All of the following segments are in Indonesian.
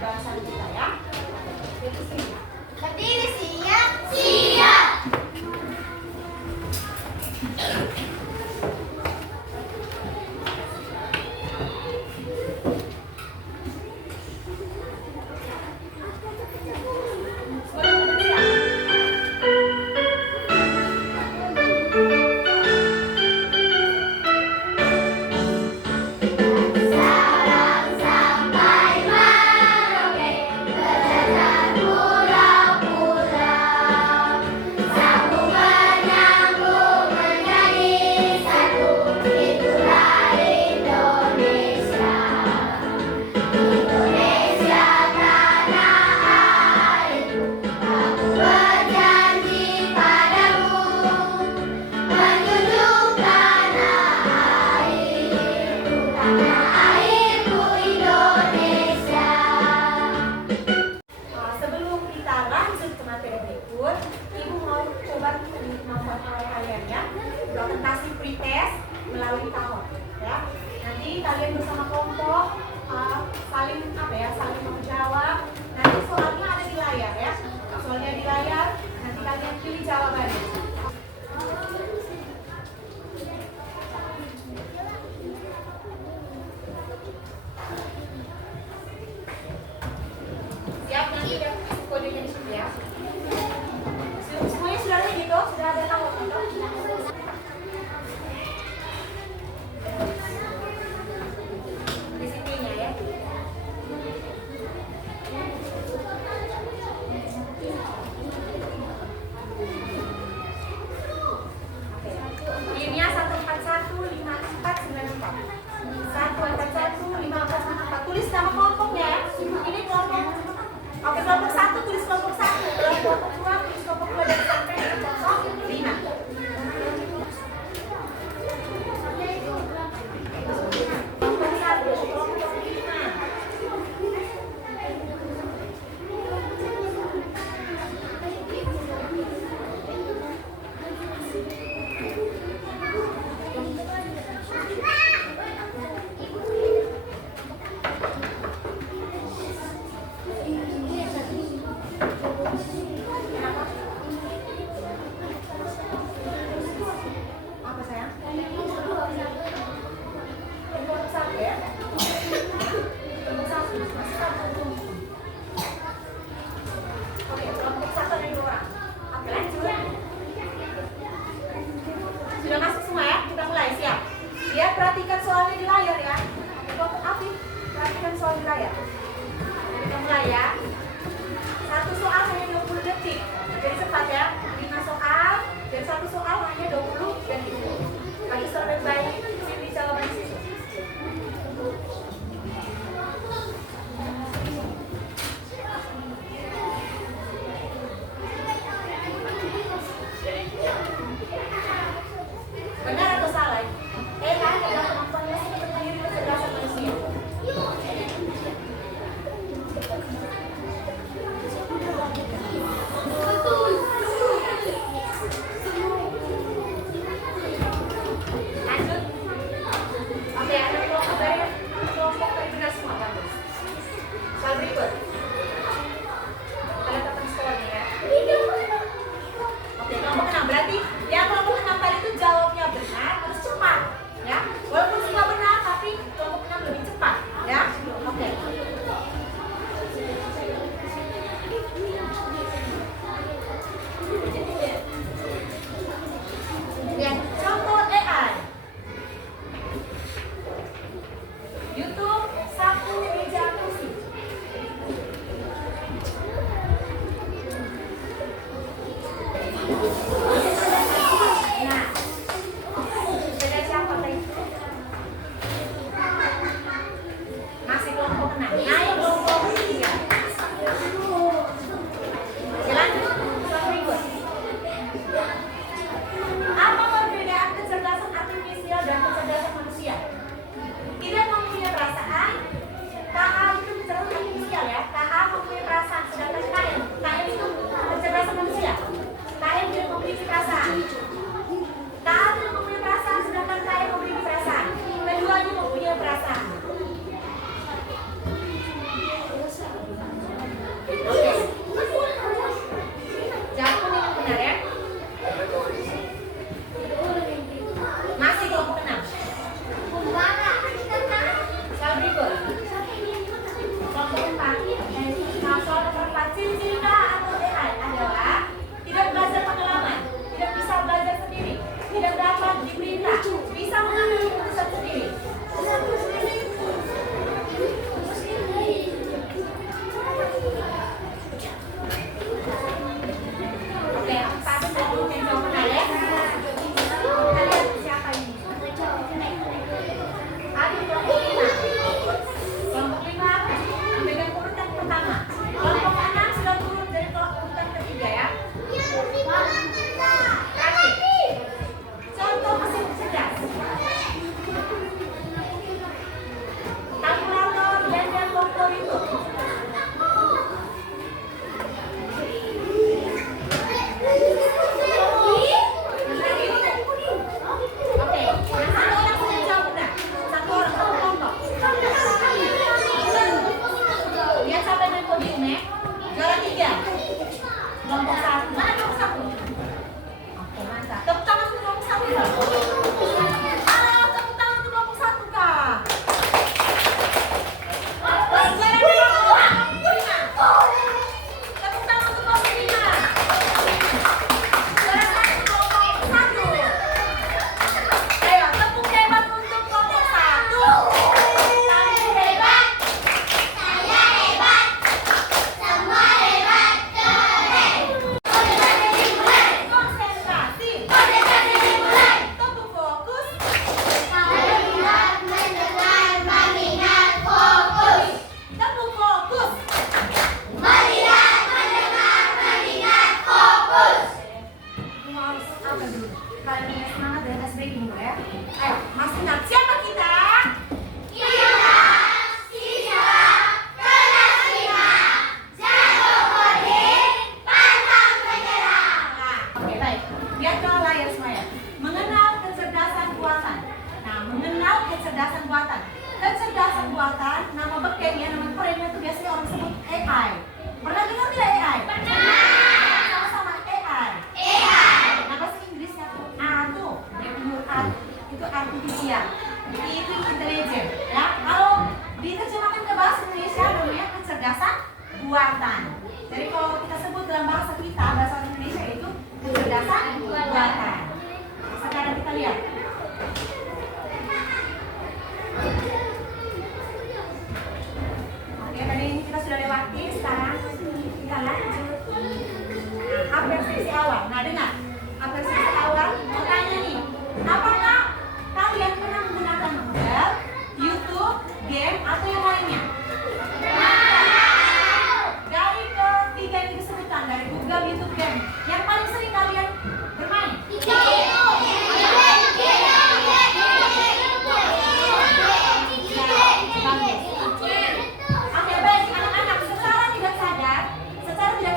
bahasan kita ya. Berdiri siap. Siap. Presentasi pretest melalui tahun ya. Nanti kalian bersama kelompok saling menjawab. Nanti soalnya ada di layar ya. Soalnya di layar, nanti kalian pilih jawabannya. Siap, nanti ya kodenya di sini ya. Semuanya sudah ada gitu? Sudah ada tahu gitu? Disiplinnya ya. Ini 1415494. 1415494. Tulis nama kelompoknya ya. Ini kelompok. Oke, kelompok 1 tulis kelompok 1. Kelompok 2 tulis kelompok 2 dan sampai kelompok 5. Perhatikan soalnya di layar ya. Kelompok Afif, perhatikan soal di layar. Kita mulai ya. Satu soal hanya 20 detik. Jadi cepat ya. 5 soal dan satu soal hanya 20 detik. Bagi soal baik, pilih jawaban di situ. Benar atau salah? Kan adalah kemampuan untuk berdiri kecerdasan manusia. Lanjut. Oke, ada kelompok dari benar semua bagus. Soal berikut. Kita letakkan skornya ya. Oke, kelompok 6 berarti yang kelompok 6 tadi itu jawabnya benar harus cepat. Ya, walaupun sudah benar tapi kelompok 6 lebih cepat ya. Oke. Ya, contoh AI. YouTube sapu meja kursi. Nah, beda siapa tadi? Masih kelompok 6. Naik kelompok 3. Lanjut soal berikut. Apa perbedaan kecerdasan artifisial dan kecerdasan manusia? Tidak mempunyai perasaan. KA itu kecerdasan artifisial ya. KA mempunyai perasaan, sedangkan KM itu kecerdasan manusia. KM tidak memiliki perasaan. KA tidak mempunyai perasaan, sedangkan KM memiliki perasaan. Keduanya mempunyai perasaan. apa dulu? Kalian punya semangat dan ice breaking dulu ya. Ayo, masih ingat siapa kita? Kita siswa kelas 5 jago coding pantang menyerah. Nah, oke baik. Lihat ke layar semua ya. Mengenal kecerdasan buatan. Nah, mengenal kecerdasan buatan. Kecerdasan buatan, nama bekennya, nama kerennya itu biasanya orang sebut AI. Pernah dengar tidak AI? Pernah. Sama-sama AI. AI. Nah, bahasa Inggrisnya tuh art, dia punya art. Itu artificial. Itu intelligent. Ya, kalau diterjemahkan ke bahasa Indonesia namanya kecerdasan buatan. Jadi kalau kita sebut dalam bahasa kita, bahasa Indonesia itu kecerdasan buatan. Sekarang kita lihat. Oke, tadi ini kita sudah lewati. Sekarang kita lanjut. Nah, apresiasi awal. Nah, dengar. Apresiasi awal. Mau tanya nih, apakah kalian pernah menggunakan Google, YouTube, game, atau yang lainnya? Dari ketiga yang disebutkan, dari Google, YouTube, game, yang paling sering kalian bermain? Oke, baik anak-anak, secara tidak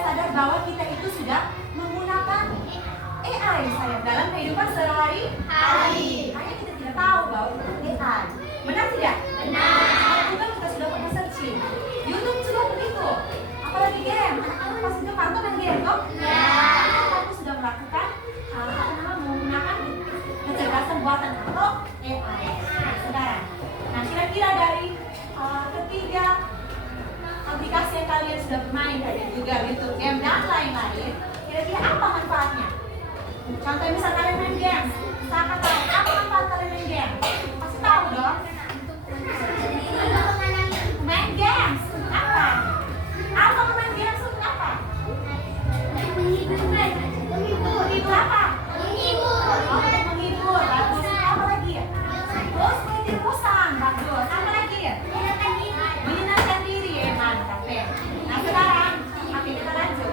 sadar bahwa kita itu sudah menggunakan AI saya dalam kehidupan sehari-hari. Hanya kita tidak tahu bahwa itu AI. Benar tidak? Benar. Google kita sudah pernah searching. YouTube juga begitu. Apalagi game. Anak-anak pasti itu pantau main game, toh? Ya. Aku sudah melakukan menggunakan kecerdasan buatan atau AI. Nah, sekarang. Nah, kira-kira dari ketiga aplikasi yang kalian sudah bermain dari Google, YouTube, game, dan lain-lain, kira-kira apa manfaatnya? Contoh misal kalian main game, siapa tahu apa manfaat kalian main game? Pasti tahu dong. Main games untuk apa? Apa main games untuk apa? Menghibur apa? Oh, untuk menghibur, bagus. Apa lagi ya? Terus menghibur bosan, bagus. Apa lagi ya? Menyenangkan diri, mantap deh. Nah sekarang, oke kita lanjut.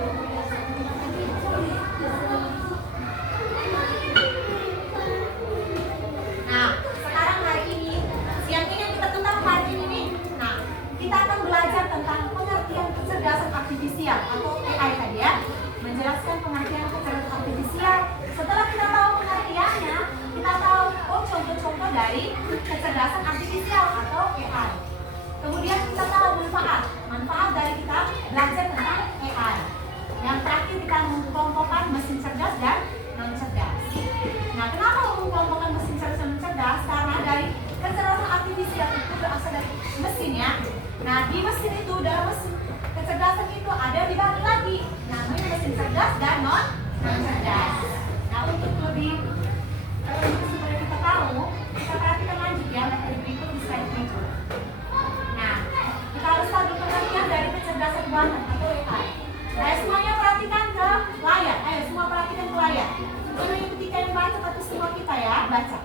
Nah, sekarang hari ini, siang ini yang kita tentang hari ini nih. Nah, kita akan belajar tentang pengertian kecerdasan artifisial atau AI tadi ya. Menjelaskan pengertian kecerdasan artifisial. Setelah kita tahu pengertiannya, kita tahu contoh-contoh dari kecerdasan artifisial atau AI. Kemudian kita tahu manfaat dari kita belajar tentang AI. Yang terakhir kita mengelompokkan mesin cerdas dan non cerdas. Nah, kenapa mengelompokkan mesin cerdas dan non cerdas? Karena dari kecerdasan artifisial itu berasal dari mesin ya. Nah, di mesin itu, dalam mesin kecerdasan itu ada dibagi lagi. Namanya mesin cerdas dan non cerdas. Nah, untuk lebih supaya kita tahu, kita perhatikan lanjut ya berikut di slide berikut. Nah, kita harus tahu pengertian dari kecerdasan buatan atau AI. Ayo semuanya perhatikan ke layar. Ayo semua perhatikan ke layar. Bukan hanya ketika yang baca, tapi semua kita ya baca.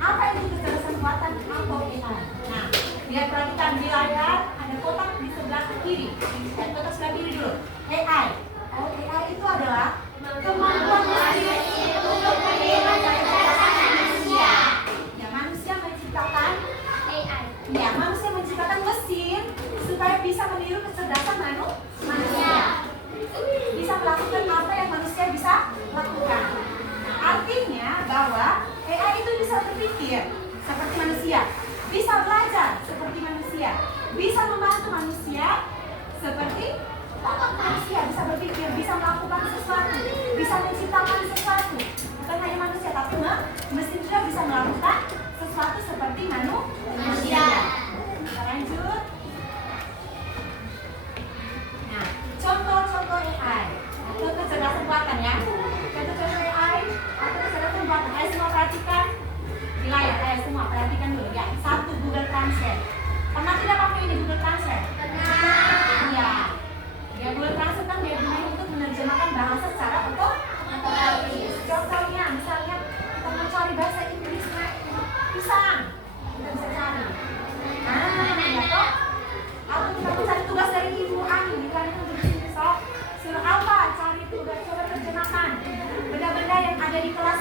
Apa itu kecerdasan buatan atau AI? Nah, lihat perhatikan di layar ada kotak di sebelah kiri. Dan kotak sebelah kiri dulu. AI. Oh, AI itu adalah kemampuan manusia untuk meniru kecerdasan manusia. Ya, manusia menciptakan AI. ya, manusia menciptakan mesin supaya bisa meniru kecerdasan manusia. Bisa melakukan apa yang manusia bisa lakukan. Nah, artinya bahwa AI itu bisa berpikir seperti manusia, bisa belajar seperti manusia, bisa membantu manusia seperti manusia, bisa berpikir, bisa melakukan sesuatu, bisa menciptakan sesuatu. Bukan hanya manusia, tapi mesin juga bisa melakukan sesuatu seperti manusia. Kita lanjut. Nah, contoh-contoh AI atau kecerdasan buatan ya. Contoh-contoh AI atau kecerdasan buatan. Ayo semua perhatikan di layar. Ayo semua perhatikan dulu ya. Satu, Google Translate. Pernah tidak pakai ini Google Translate? Iya. Ya, Google Translate kan dia gunakan untuk menerjemahkan bahasa secara otomatis. Contohnya, misalnya kita mau cari bahasa Inggrisnya pisang, kita bisa cari. Ya toh? Atau kita mau cari tugas dari Ibu Ani, kan itu suruh apa? Cari tugas, coba terjemahkan benda-benda yang ada di kelas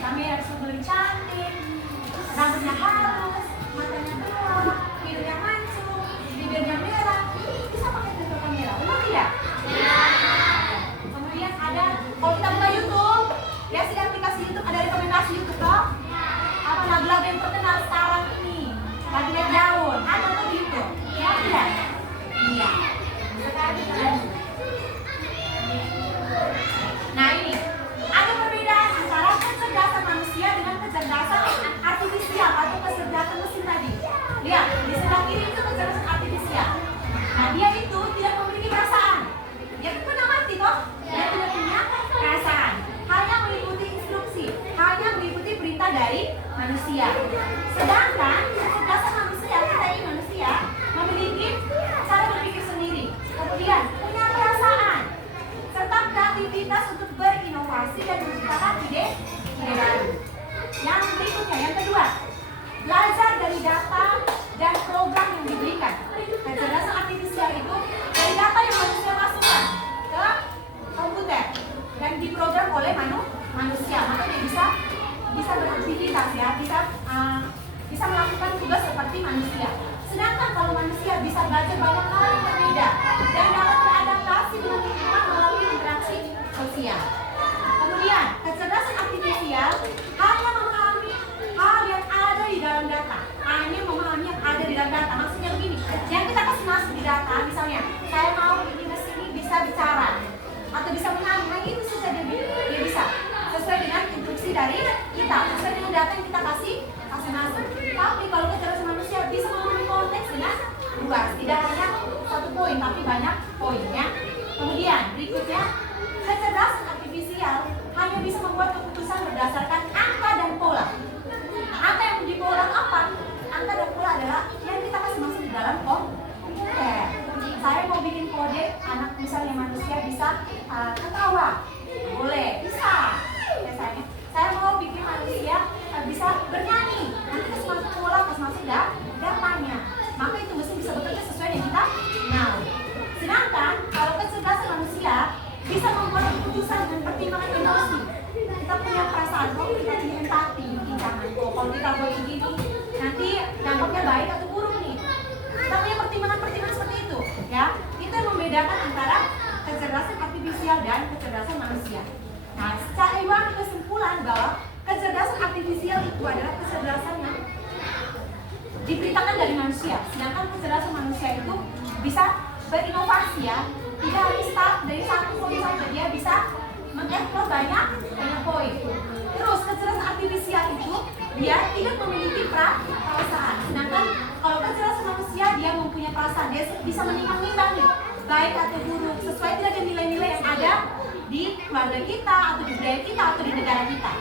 Kamera disuruh beli cantik, rambutnya halus, matanya gelap, hidungnya mancung, bibirnya merah. Bisa pakai filter kamera, benar tidak? Kemudian ada, kalau kita buka YouTube, ya di aplikasi YouTube ada rekomendasi YouTube toh. Apa lagu-lagu yang terkenal sekarang ini? Lagi naik daun, ada tuh di YouTube. Ya tidak? Iya. Sekarang kita lanjut. Nah ini, ada perbedaan antara kecerdasan manusia dengan kecerdasan artifisial atau kecerdasan mesin tadi. Lihat, di sebelah kiri itu kecerdasan artifisial. Nah dia itu tidak memiliki perasaan. Dia kan pernah mati toh? Dia tidak punya perasaan. Hanya mengikuti instruksi, hanya mengikuti perintah dari manusia. Sedangkan kecerdasan manusia, kita ini manusia, memiliki cara berpikir sendiri. Kemudian punya perasaan serta kreativitas untuk berinovasi dan menciptakan ide baru. Yang berikutnya, yang kedua, belajar dari data dan program yang diberikan. Kecerdasan artifisial itu dari data yang manusia masukkan ke komputer dan diprogram oleh manusia, maka dia bisa beraktivitas ya, bisa melakukan tugas seperti manusia. Sedangkan kalau manusia bisa belajar banyak hal yang berbeda dan dapat beradaptasi dengan lingkungan melalui interaksi sosial. Kemudian, kecerdasan artifisial hanya memahami hal yang ada di dalam data. Hanya memahami yang ada di dalam data. Maksudnya begini, yang kita kasih masuk di data, misalnya, saya mau ini mesin ini bisa bicara atau bisa menang, nah itu saja dia bisa sesuai dengan instruksi dari kita, sesuai dengan data yang kita kasih masuk. Tapi kalau kecerdasan manusia bisa memahami konteks dengan luas, tidak hanya satu poin tapi banyak poinnya. Kemudian berikutnya, kecerdasan artifisial hanya bisa membuat keputusan berdasarkan angka dan pola. Angka yang di pola apa? Angka dan pola adalah yang kita kasih masuk di dalam komputer. Saya mau bikin kode, anak misalnya manusia bisa ketawa, boleh, bisa. Saya mau bikin manusia bisa bernyanyi, nanti kasih masuk pola, kasih masuk datanya. Maka itu mesin bisa bekerja sesuai yang kita mau. Sedangkan kalau kecerdasan manusia bisa membuat keputusan dengan pertimbangan emosi. Kita punya perasaan, kalau kita punya empati, jangan kalau kita buat begini, nanti dampaknya baik atau buruk nih. Kita punya pertimbangan-pertimbangan seperti itu, ya. Itu yang membedakan antara kecerdasan artifisial dan kecerdasan manusia. Nah, secara ibarat kesimpulan bahwa kecerdasan artifisial itu adalah kecerdasan yang diberitakan dari manusia, sedangkan kecerdasan manusia itu bisa berinovasi ya, tidak hanya start dari satu poin saja, dia bisa mengeksplor banyak poin. Terus kecerdasan artifisial itu dia tidak memiliki perasaan, sedangkan kalau kecerdasan manusia dia mempunyai perasaan, dia bisa menimbang-nimbang nih, baik atau buruk sesuai dengan nilai-nilai yang ada di keluarga kita atau di budaya kita atau di negara kita.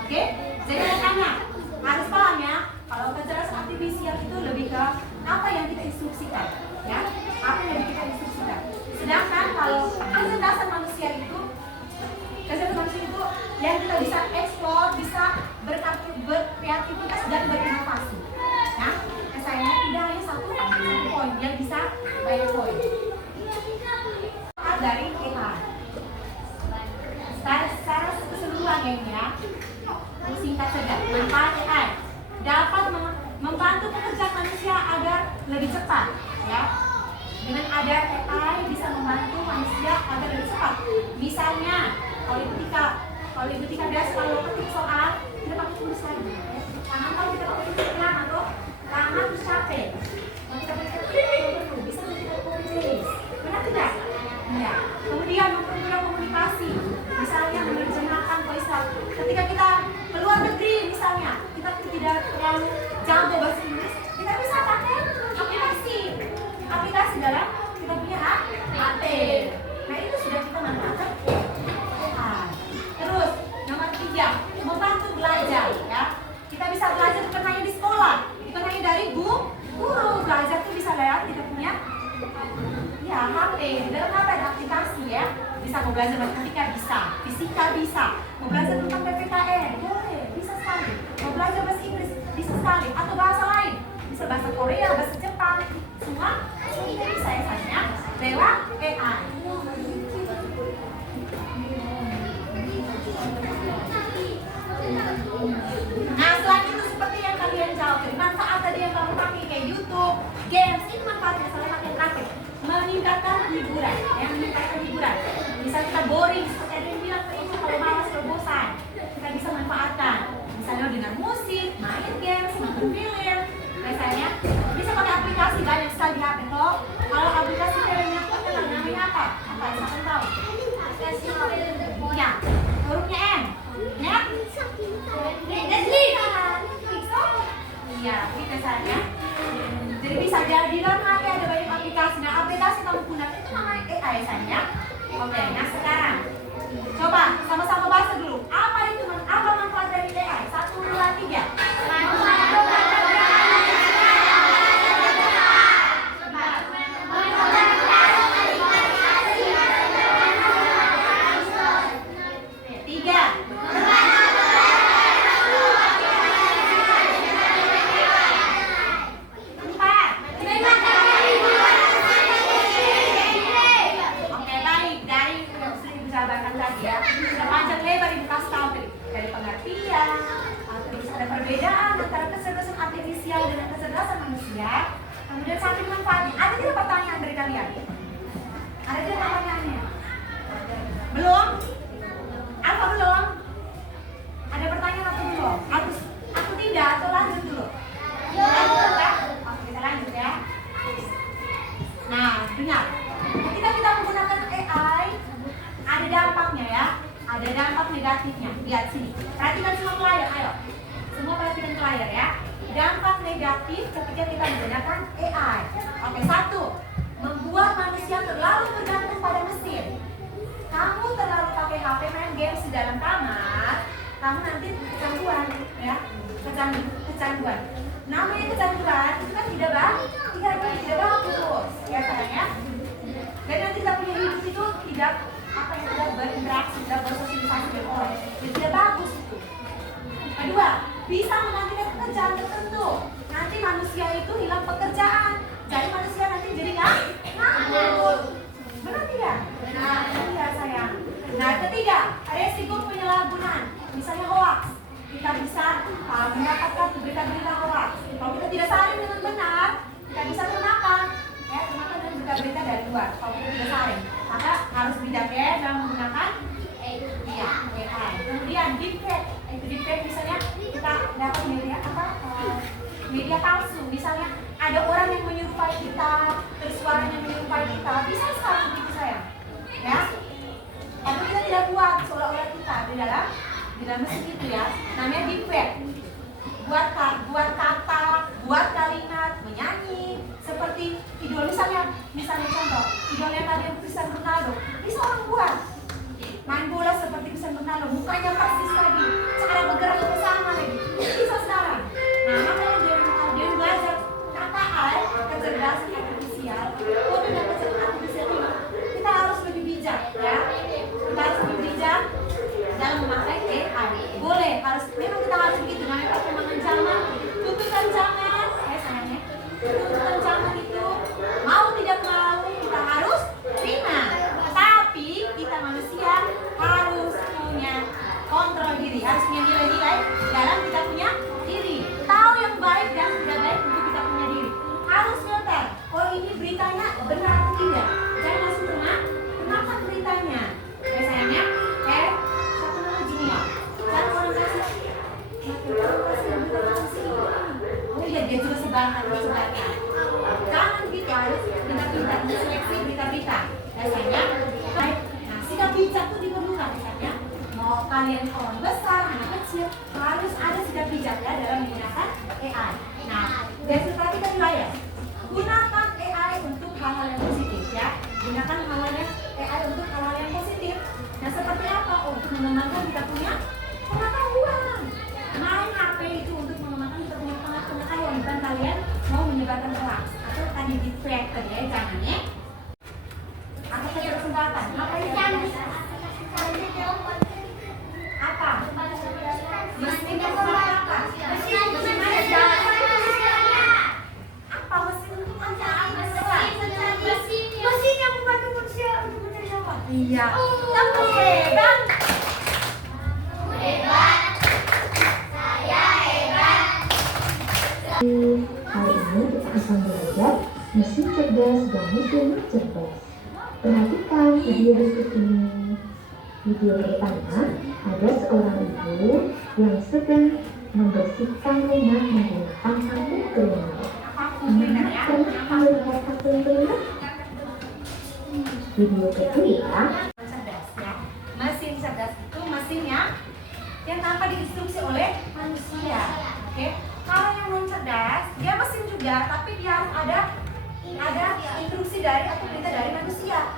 Oke, jadi anak-anak harus paham ya, kalau kecerdasan artifisial itu lebih ke apa yang kita instruksikan, ya, apa yang kita instruksikan. Sedangkan kalau kecerdasan manusia itu yang kita bisa eksplor, bisa berkreativitas dan berinovasi. Nah, saya tidak hanya satu poin, dia bisa banyak poin. Dari kita, secara keseluruhan ya, singkat saja, manfaat AI dapat membantu pekerjaan manusia agar lebih cepat, ya. Dengan ada AI bisa membantu manusia agar lebih cepat. Misalnya, kalau ibu tika biasa kalau ketik soal tidak pakai tulis lagi, ya. Tangan kalau kita pakai tulis pelan atau tangan terus capek, kalau kita pakai tulis bisa kita tulis, benar tidak? Ya. Kemudian mempermudah komunikasi, misalnya menerjemahkan voice. Ketika kita keluar negeri misalnya, kita tidak terlalu jago bahasa Inggris, kita bisa pakai aplikasi dalam kita punya HP. Nah itu sudah kita manfaatkan. Terus nomor 3, membantu belajar ya. Kita bisa belajar bukan hanya di sekolah, bukan hanya dari guru. Belajar itu bisa lewat kita punya ya HP. Di dalam HP ada aplikasi ya. Bisa mau belajar matematika bisa, fisika bisa, mau belajar tentang PPKN boleh, bisa sekali. Mau belajar bahasa Inggris bisa sekali, atau bahasa lain, bisa bahasa Korea, bahasa Jepang, semua kita bisa ya sayangnya lewat AI. Oke, nah sekarang coba sama-sama bahas dulu. Apa manfaat dari AI? 1, 2, 3. Tiga. Empat. Oke, baik. Dari yang sering disabarkan tadi ya, sudah panjang lebar ibu kasih tahu dari pengertian, terus ada perbedaan antara kecerdasan artifisial dengan kecerdasan manusia. Kemudian satu manfaatnya. Ada tidak pertanyaan dari kalian? Ada tidak pertanyaannya? Belum? Apa belum? Ada pertanyaan atau belum? Aku tidak atau lanjut dulu? Lanjut ya? Oke, kita lanjut ya. Nah, dengar. Ketika kita menggunakan AI, ada dampaknya ya. Ada dampak negatifnya. Lihat sini. Perhatikan semua layar, ayo. Semua perhatikan ke layar ya. Dampak negatif ketika kita menggunakan AI. Oke, 1. Membuat manusia terlalu bergantung pada mesin. Kamu terlalu pakai HP main games di dalam kamar, kamu nanti kecanduan ya. Kecanduan. Namanya kecanduan itu kan tidak bagus, ya sayang ya. Dan nanti kita punya hidup itu tidak berinteraksi, tidak bersosialisasi dengan orang. Jadi tidak bagus itu. Kedua, bisa mengakibatkan pekerjaan tertentu. Nanti manusia itu hilang pekerjaan. Jadi manusia nanti jadi nganggur. Benar tidak? Nah, iya sayang. Nah, ketiga, resiko penyalahgunaan. Misalnya hoax. Kita bisa mendapatkan berita-berita hoax. Kalau kita tidak saring dengan benar, kita bisa termakan. Ya, termakan dengan berita-berita dari luar. Kalau kita tidak saring, maka harus bijak ya dalam menggunakan AI. Kemudian deepfake. Deepfake misalnya kita dapat media palsu. Misalnya ada orang yang menyerupai kita, terus suaranya menyerupai kita. Bisa sekali begitu sayang. Ya. Tapi kita tidak buat seolah-olah kita di dalam mesin itu ya. Namanya deepfake. Buat kata, buat kalimat, menyanyi seperti idol misalnya contoh, idolnya tadi yang Cristiano Ronaldo. Bisa orang buat main bola seperti Cristiano Ronaldo, mukanya persis lagi, cara bergerak itu sama lagi. Bisa sekarang. Nah, makanya dia belajar KKI, kecerdasan artifisial. Untuk dengan kecerdasan artifisial ini, kita harus lebih bijak ya. Kita harus lebih bijak dalam memakai AI. Boleh, memang kita harus begitu. Namanya perkembangan zaman, tuntutan zaman, sayangnya. Tuntutan zaman itu mau tidak mau kita harus terima. Tapi kita manusia harus punya kontrol diri, harus punya nilai-nilai dalam kita punya diri. Tahu yang baik dan tidak baik untuk kita punya diri. Harus filter. Oh, ini beritanya benar atau tidak. Jangan langsung termakan beritanya. Ya sayangnya. Satu nama Jumia. Jangan orang kasih. Oh iya, dia juga sebarkan. Jangan gitu, harus pintar-pintar seleksi berita-berita. Ya sayangnya. Nah, sikap bijak itu diperlukan misalnya. Mau kalian orang besar, anak kecil, harus ada sikap bijak ya dalam menggunakan AI. Nah, dan perhatikan di layar. Gunakan AI untuk hal-hal yang positif ya. Gunakan AI untuk hal-hal yang positif. Nah, seperti apa? Untuk mengembangkan kita punya pengetahuan. Main HP itu untuk mengembangkan kita punya pengetahuan. Bukan kalian mau menyebarkan hoax atau tadi di Twitter ya, jangan ya. Apa saja kesempatan? Apa itu? Apa? Mesin yang apa? Mesin apa mesin untuk mesin yang membantu manusia untuk mencari apa? Iya. Kamu hebat. Saya hebat. Hari ini kita akan belajar mesin cerdas dan mesin cerdas. Perhatikan video berikut ini. Video pertama, ada seorang ibu yang sedang membersihkan rumah menggunakan sabun keringat. Pernah melihat sabun keringat? Video kedua, Cerdas ya. Mesin cerdas itu mesin yang tanpa diinstruksi oleh manusia. Oke. Kalau yang non cerdas, dia mesin juga, tapi dia harus ada instruksi dari atau perintah dari manusia.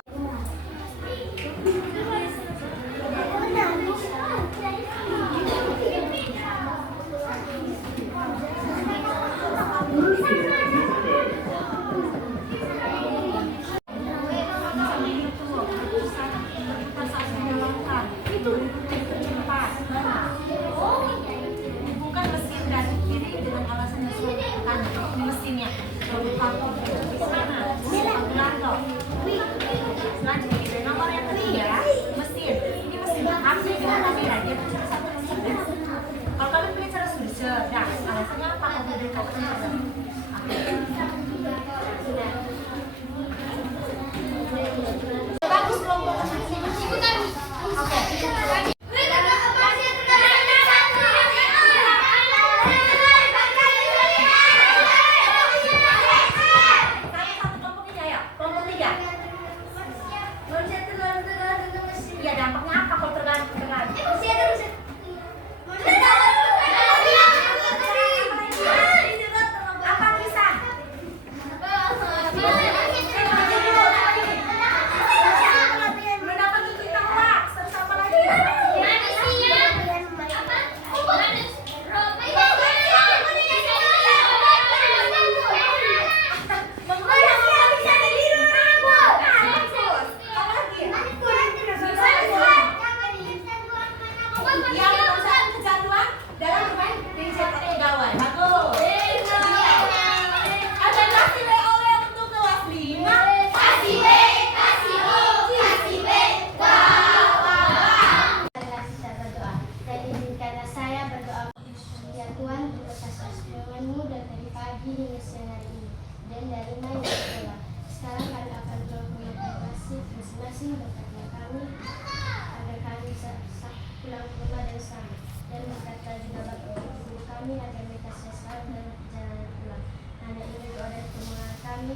bersama. Dan berkata juga bagi guru kami agar mereka selalu dalam perjalanan pulang. Hanya ini doa dan permohonan kami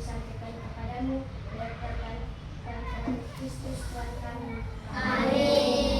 sampaikan kepadamu berdasarkan Kristus Tuhan kami. Amin.